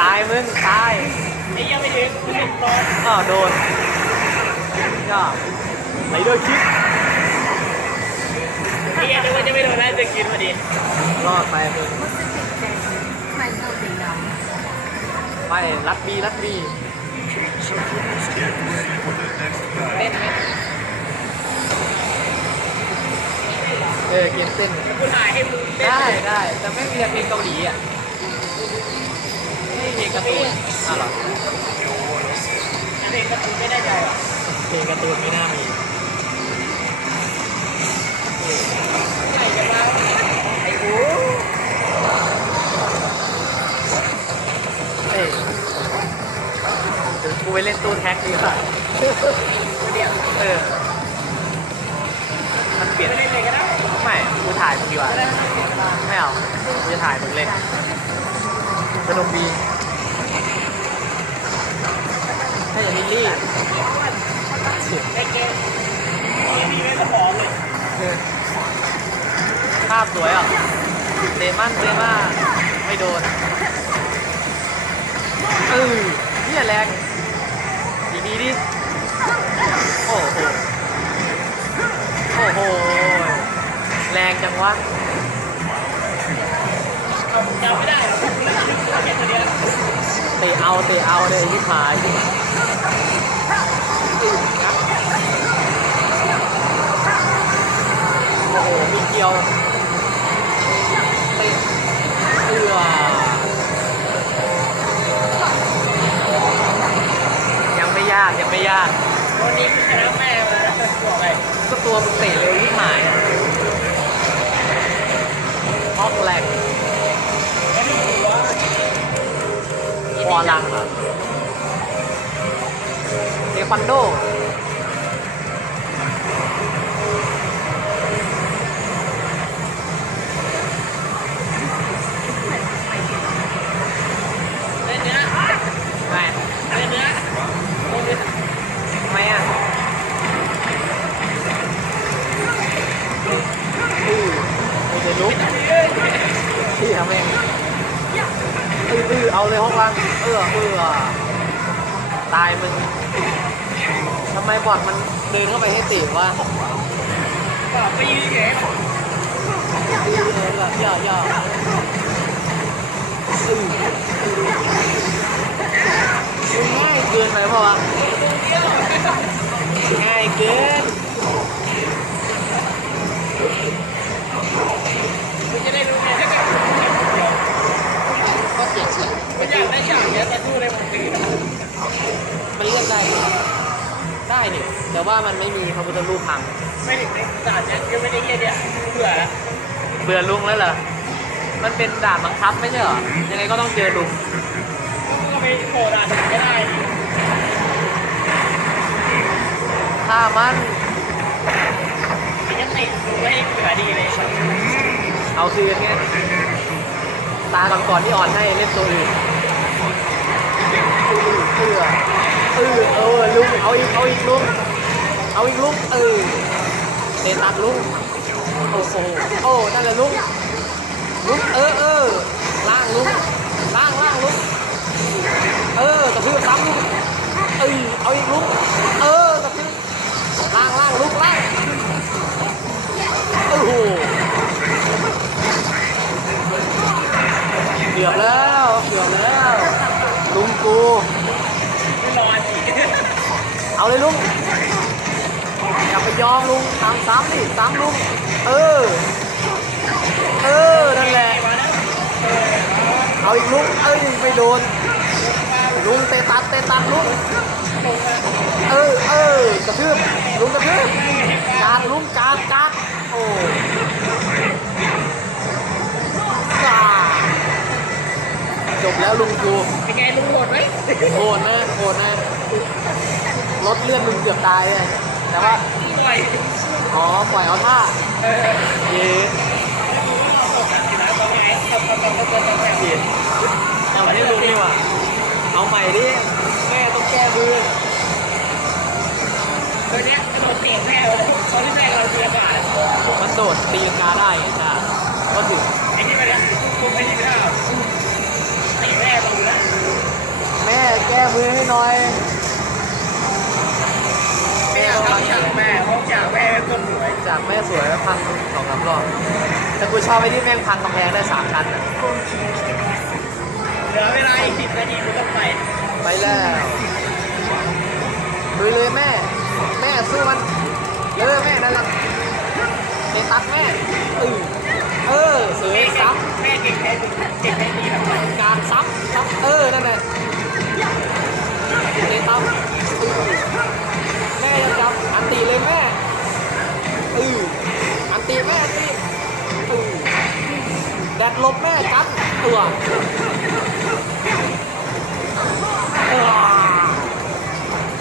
ตายมึงตายนี่ยังไม่ถึงสิดโลอ้าวโดนก็ไหลด้วยคิดนี่ยังนึกว่าจะไม่โดนแล้จะกินพอดีรอดไปเลยไปรัดบีรัดบีเต้นไหมเออเกมเต้นคุณหายให้มึงได้ได้แต่ไม่มีเพลงเกาหลีอะ เพลงการ์ตูนอะหรออันนี้ก็ไม่ได้ใจหรอเพลงการ์ตูนไม่น่ามีไหนกันบ้างไอ้กูเอ้ยเดี๋ยวกูไปเล่นตู้แท็กดีกว่าเดี๋ยวเออมันเปลี่ยนไม่เล่นเลยก็ได้ไม่กูถ่ายมึงดีกว่าได้ไม่เอากูจะถ่ายมึงเล่นสนุกดี อภาพสวยอะเตมันเตมาไม่โดนเออเนี่ยแรงดีดีดิโอ้โหโอ้โหแรงจังวะจำไม่ได้หรอกเห็นตัวเดียวเตะเอาเตะเอาเลยที่ขาย โอ้โห มีเกียวเตะเอือยังไม่ยาก ยังไม่ยากวันนี้ชนะแม่มาบอกไปก็ตัวมึงเตะเร็วที่หายอะฮอกแลกวอลังเหรอ ควันโดเล่นเนื้อไม่เล่นเนื้อทำไมอะอือโอ้โหลุกที่ทำเองอืออเอาเลยห้องล่างเออเออตายมึง ไมบอดมันเดินเข้าไปให้ตีวะไปยืนแยเออเออย่อย่อง่ายเกินไปเปล่าวะง่ายเกิน ไม่ถึงในศาสตร์เนี้ยก็ไม่ได้เยี่ยเนี่ยเบื่อแล้วเบื่อลุงแล้วเหรอ มันเป็นด่านบังคับไม่ใช่เหรอ ยังไงก็ต้องเจอลุงมึงก็ไปโผล่ด่านอื่นก็ได้ดิถ้ามันมันจะติดมึงไม่ให้เบื่อดีเลย เอาคืนไงตาก่อนก่อนที่อ่อนให้เล่นตัวอื่นเออเออเออเออลุงเอาอีกเอาอีกลุงเอาอีกลุงเออ เตะตัดลุงโอ้โหโอ้นั่นแหละลุงลุงเออเออล่างลุงล่างล่างลุงเออกระทืบซ้ำลุงเออเอาอีกลุงเออกระทืบล่างล่างลุงล่างโอ้โหเกือบแล้วเกือบแล้วลุงกูไม่รอจีเอาเลยลุง อย่าไปยอมลุงตามซ้ำดิซ้ำลุงเออ เออ นั่นแหละ เอาอีกลุงเอ้ยไม่โดน ลุงเตะตัดเตะตัดลุงเออเออกระทืบลุงกระทืบกาดลุงกาดกาดโอ้อ่าจบแล้วลุงกูเป็นไงลุงโหดไหมโหดนะโหดนะรถเลื่อนมึงเกือบตายเลย แต่ว่าปล่อยอ๋อปล่อยเอาท่าเออเย้นะตอนไงทำทำทำทำทำทำเย็นเอาไม่ได้ลุงนี่หว่าเอาใหม่ดิแม่ต้องแก้มือตัวเนี้ยกระโดดเตะแม่เลยตอนที่แม่เราเสียบาทมันโดดตีลังกาได้ไงจ้าก็ถึงไอ้ที่มันเนี่ยคุมไอ้ที่ไม่ได้เตะแม่เราอยู่แล้วเม่แก้มือให้หน่อย เป็นคนสวยจากแม่สวยพังสองสามรอบแต่กูชอบไอ้ที่แม่งพังกำแพงได้สามชั้นอะเหลือเวลาอีกสิบนาทีกูต้องไปไปแล้วลุยเลยแม่ แม่สู้มันเออแม่นั่นแหละเตะตัดแม่เออเออเสือซับแม่เก่งแค่เก่งแค่นี้แบบการ เออ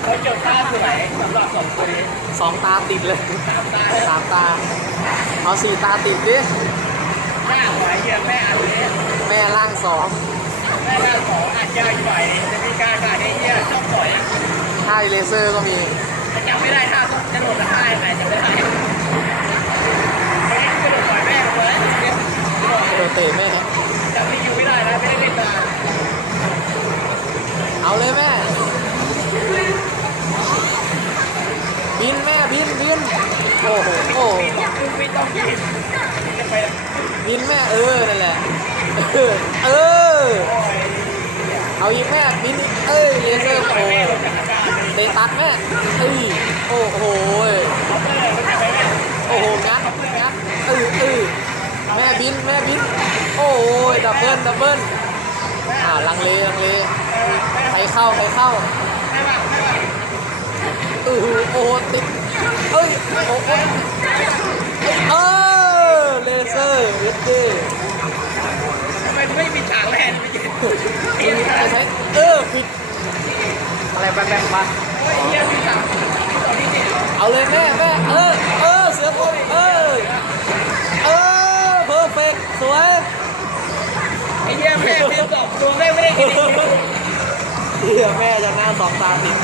เขาจบท่าสวยสำหรับสองคนนี้สองตาติดเลยสามตาสามตา เอาสี่ตาติดดิหน้าหวายเยี่ยมแม่อันนี้แม่ล่างสองแม่หน้าสองอัดยากหน่อยจะมีการการได้เยี่ยชอบสวยค่ายเลเซอร์ก็มีแต่จำไม่ได้ท่าจะโดดท่ายังไงจำไม่ได้ไม่ได้กระโดดปล่อยแม่ลงมาแล้วเนี่ยกระโดดเตะแม่ เอาเลยแม่ บินแม่บินบินโอ้โหโอ้โหไม่ต้องไม่ต้องยินบินแม่เออนั่นแหละ เออเออเอาอีกแม่บินอีกเอ้ยเลเซอร์โอ้เตะตัดแม่เอ้ยโอ้โหโอ้โหงัดงัดเออเออแม่บินแม่บินโอ้ยดับเบิลดับเบิลอ่าลังเลลังเล ใครเข้าใครเข้าไม่ว่าไม่ว่าเออโอ้โหติดเอ้ยโอ้โหเออเลเซอร์เวดเดย์ทำไมไม่มีฉากแรกไม่ยินเฮียจะใช้เออฟิตอะไรแบงๆมาเฮียมีฉากที่สองที่เจ็ดเอาเลยแม่แม่เออเออเสือโคมเออเออเพอร์เฟกสวยไอ้เฮียแม่เป็นสองตัวแม่ไม่ได้กินอีก เดี๋ยวแม่จะหน้าสองตาติด